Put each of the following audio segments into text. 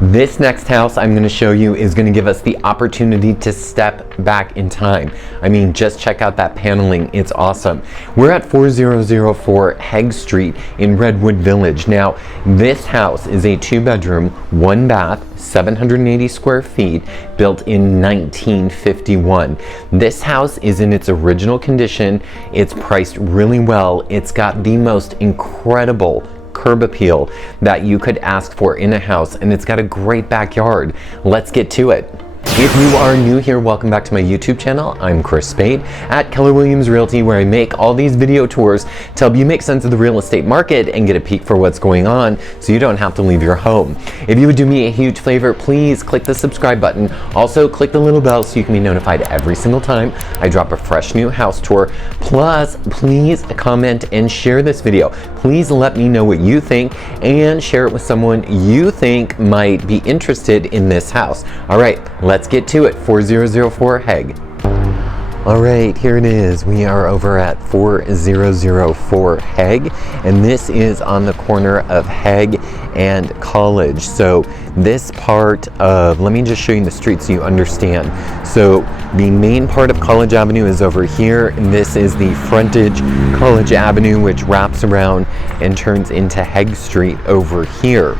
This next house I'm going to show you is going to give us the opportunity to step back in time. I mean, just check out that paneling. It's awesome. We're at 4004 Hegg Street in Redwood Village. Now, this house is a 2-bedroom, 1-bath, 780 square feet, built in 1951. This house is in its original condition. It's priced really well. It's got the most incredible curb appeal that you could ask for in a house, and it's got a great backyard. Let's get to it. If you are new here, welcome back to my YouTube channel. I'm Spade at Keller Williams Realty, where I make all these video tours to help you make sense of the real estate market and get a peek for what's going on so you don't have to leave your home. If you would do me a huge favor, please click the subscribe button. Also, click the little bell so you can be notified every single time I drop a fresh new house tour. Plus, please comment and share this video. Please let me know what you think and share it with someone you think might be interested in this house. All right, let's get to it. 4004 Hegg. All right, here it is. We are over at 4004 Hegg, and this is on the corner of Hegg and College. So this part of, let me just show you the street so you understand. So the main part of College Avenue is over here, and this is the frontage College Avenue, which wraps around and turns into Hegg Street over here.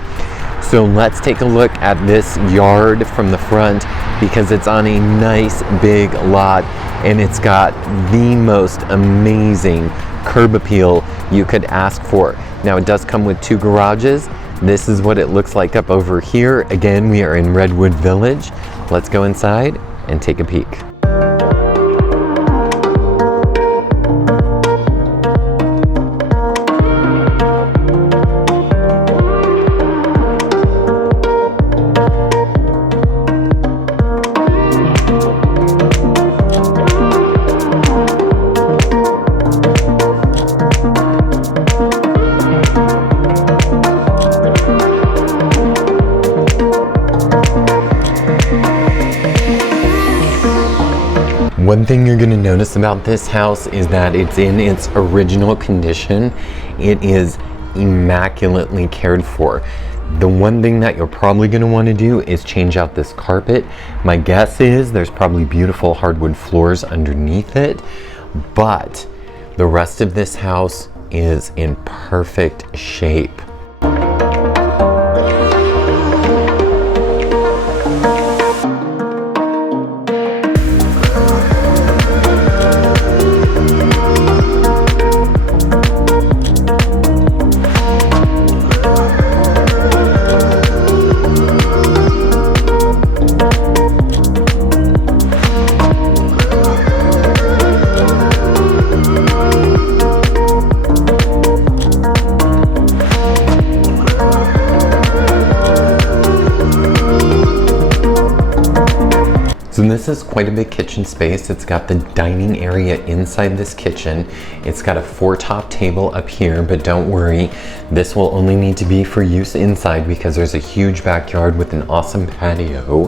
So let's take a look at this yard from the front, because it's on a nice big lot and it's got the most amazing curb appeal you could ask for. Now, it does come with 2 garages. This is what it looks like up over here. Again, we are in Redwood Village. Let's go inside and take a peek. One thing you're going to notice about this house is that it's in its original condition. It is immaculately cared for. The one thing that you're probably going to want to do is change out this carpet. My guess is there's probably beautiful hardwood floors underneath it, but the rest of this house is in perfect shape. So this is quite a big kitchen space. It's got the dining area inside this kitchen. It's got a 4-top table up here, but don't worry, this will only need to be for use inside because there's a huge backyard with an awesome patio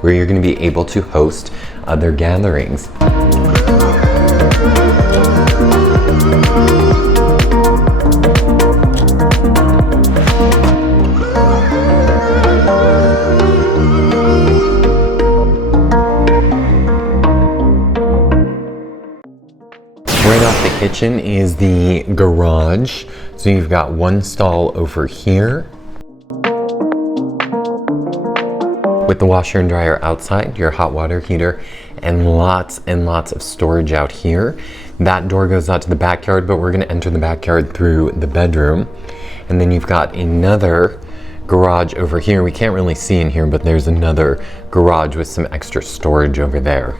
where you're going to be able to host other gatherings. Right off the kitchen is the garage. So you've got 1 stall over here with the washer and dryer outside, your hot water heater, and lots of storage out here. That door goes out to the backyard, but we're going to enter the backyard through the bedroom. And then you've got another garage over here. We can't really see in here, but there's another garage with some extra storage over there.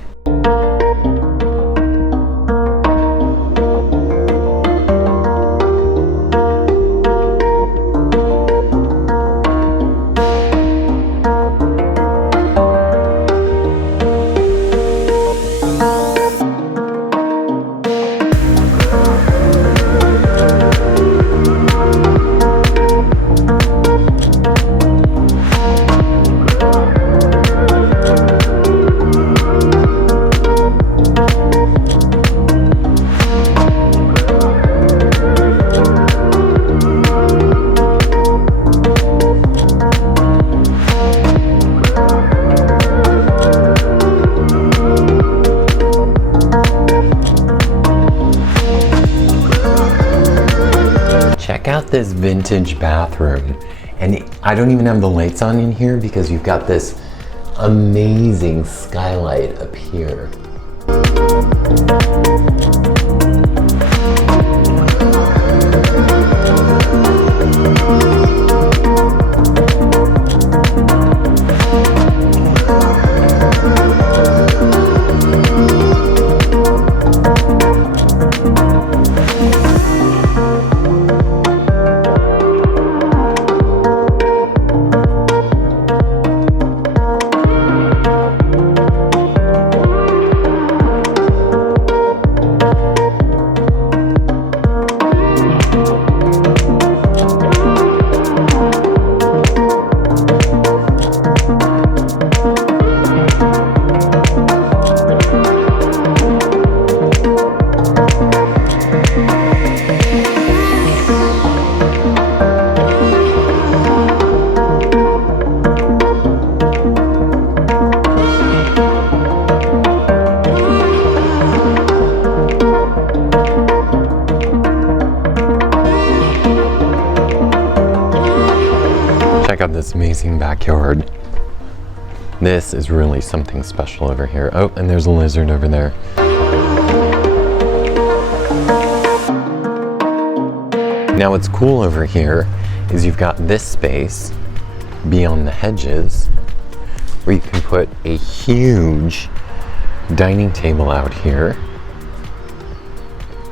this vintage bathroom, and I don't even have the lights on in here because you've got this amazing skylight up here. Check out this amazing backyard. This is really something special over here. Oh, and there's a lizard over there. Now what's cool over here is you've got this space beyond the hedges where you can put a huge dining table out here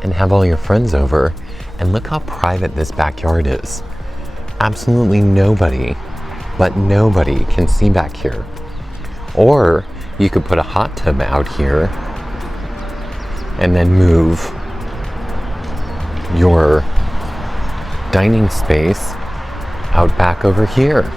and have all your friends over. And look how private this backyard is. Absolutely nobody, but nobody can see back here. Or you could put a hot tub out here and then move your dining space out back over here.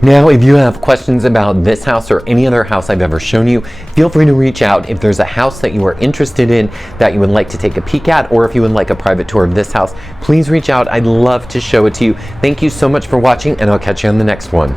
Now, if you have questions about this house or any other house I've ever shown you, feel free to reach out. If there's a house that you are interested in that you would like to take a peek at, or if you would like a private tour of this house, please reach out. I'd love to show it to you. Thank you so much for watching, and I'll catch you on the next one.